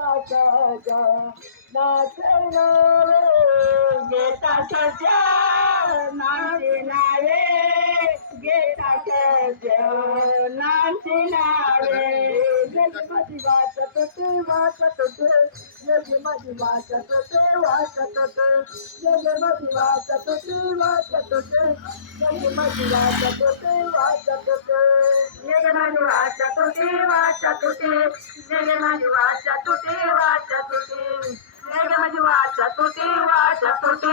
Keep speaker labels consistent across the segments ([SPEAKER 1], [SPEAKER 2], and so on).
[SPEAKER 1] सजा नाचणारे गेता सजा नाचणारे गेता सजा नाचणारे जग माझी वाचत होते वाचत होते जग माझी वाचत होते वाचत होते जग माझी वाचत होते वाचत होते जग माझी वाचत होते वाचत होते जग माझी वाचत तुटे वाचा तुटे जगे माझी वाचा तुटे वाचा तुटे जगे माझी वाचा तुटे वाचा तुटे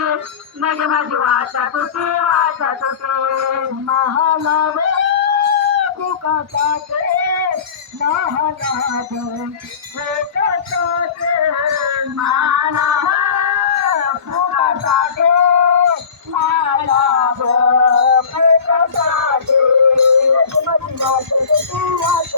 [SPEAKER 1] जगे माझी वाचा तुटे वाचा तुटे महालाभ कुकाचे महालाभ कुकाचे महालाभ